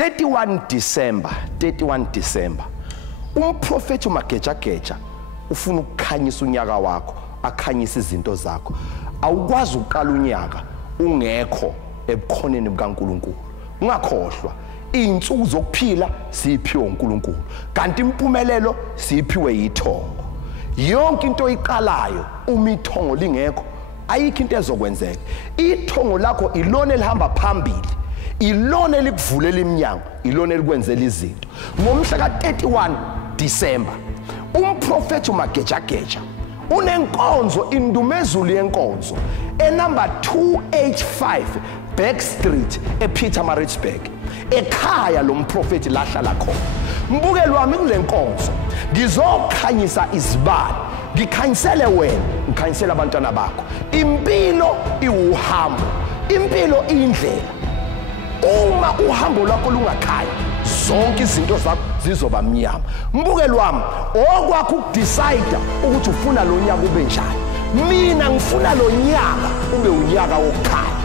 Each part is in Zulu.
31 December umprofeti uMagejageja ufuna ukukhanyisa unyaka wakho, akhanyisa izinto zakho. Awukwazi uqala unyaka ungekho ebukhoneni bukaNkulunkulu. Ungakhohlwa izinsuku zokuphila siphiwe uNkulunkulu, kanti impumelelo siphiwe yithongo. Yonke into oyiqalayo uma ithongo lingekho ayikho into ezokwenzeka. Ithongo lakho ilona elihamba phambili, ilona elikuvulela iminyango, ilona elikwenzela izinto. Ngomhla ka-31 December umprofeti uMagejageja unenkonzo, indumezulu yenkonzo enumber 285 Back Street ePietermaritzburg, ekhaya lomprofeti lahlala khona. Mbukeli wami, kule nkonzo ngizokhanyisa izibani, ngikhanyisele wena, ngikhanyisele abantwana bakho. Impilo iwuhambo, impilo iyindlela. Uma uhambo lwakho lungakhanya, zonke izinto zakho zizoba mnyama. Mbukeli wami, okwakho ukudecide ukuthi ufuna lo nyaka ube njani. Mina ngifuna lo nyaka ube unyaka wokukhanya,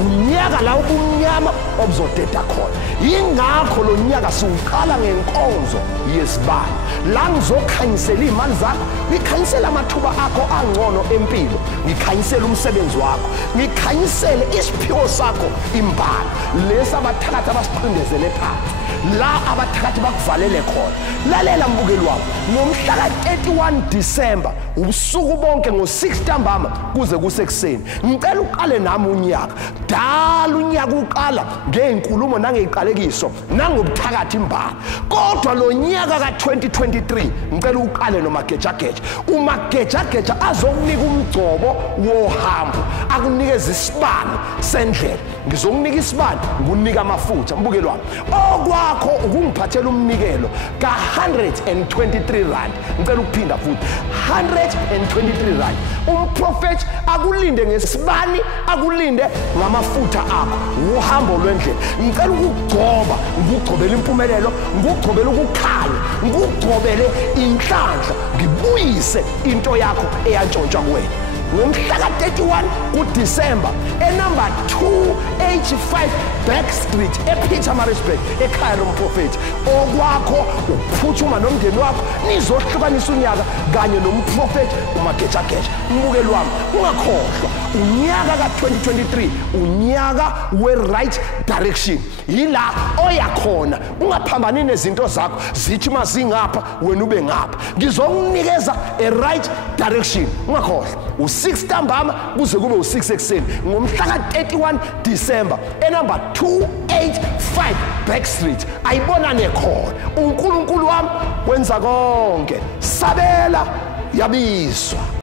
unyaka la ubumnyama obuzodeda khona. Yingakho lo nyaka siwuqala ngenkonzo yesibani, la ngizokhanyisela imali zakho, ngikhanyisela amathuba akho angcono empilo, ngikhanyisela umsebenzi wakho, ngikhanyisele isiphiwo sakho imbala, lesa abathakathi abasiqindezele phansi, la abathakathi bakuvalele khona. Lalela mbukeli wami, ngomhla ka-31 December ubusuku bonke ngo-6 ntambama kuze kusekuseni ngicela uqale nami unyaka. Dala unyaka uqala ngey'nkulumo nangey'qalekiso nangobuthakathi imbala, kodwa lo nyaka ka-2023 ngicela uqale noMagejageja. uMagejageja azokunika umgcobo wohambo, akunikeza isibani sendlela. Ngizokunika isibani, ngunika amafutha. Mbukeli wami, okwakho ukungiphathela umnikelo ka-123 rand. Ngicela ukuphinda futhi 123 rand. Umprofeti akulinde ngesibani, akulinde ngamafutha akho, uhambo lwendlela. Ngicela ukugcoba, ngikugcobele impumelelo, ngikugcobele ukukhanya, ngikugcobele inhlanhla, ngibuyise into yakho eyantshontshwa kuwena. Ngomhla ka-31 kuDisemba enumber 285 Back Street ePietermaritzburg, ekhaya lomprofeti, okwakho ukuphuthuma nomndeni wakho nizohlukanisa unyaka kanye nomprofeti uMagejageja. Mbukeli wami, ungakhohlwa unyaka ka-2023 unyaka we-right direction. Yila oyakhona, ungaphambani nezinto zakho zithi mazingapha wena ube ngapha. Ngizokunikeza a-right direction. Ungakhohlwa u-6 ntambama kuze kube u-6 ekuseni ngomhla ka-31 December enumber 285 Back Street. Ayibonane khona. uNkulunkulu wami wenza konke, sabela yabiswa.